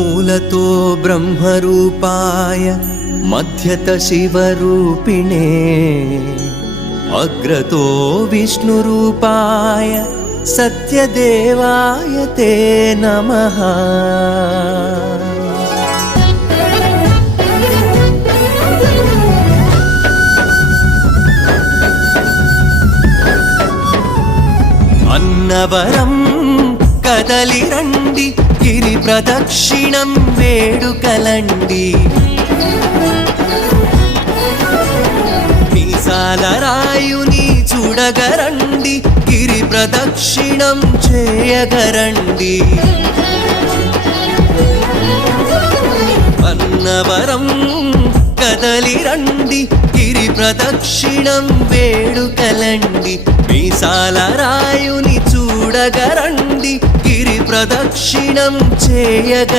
मूलतो ब्रह्मरूपाय मध्यत शिवरूपिणे अग्रतो विष्णुरूपाय सत्यदेवाय ते नमः। अन्नवरं कदलि रंडि गिरि प्रदक्षिणं वेडुकलंडि मीसालरायुनि चूडगरंडि गिरि प्रदक्षिणं चेयगरंडि। अन्नवरं कदलि रंडि गिरि प्रदक्षिणं वेडुकलंडि मीसालरायुनि चूडगरंडि गिरि प्रदक्षिणं चेयगरंडि।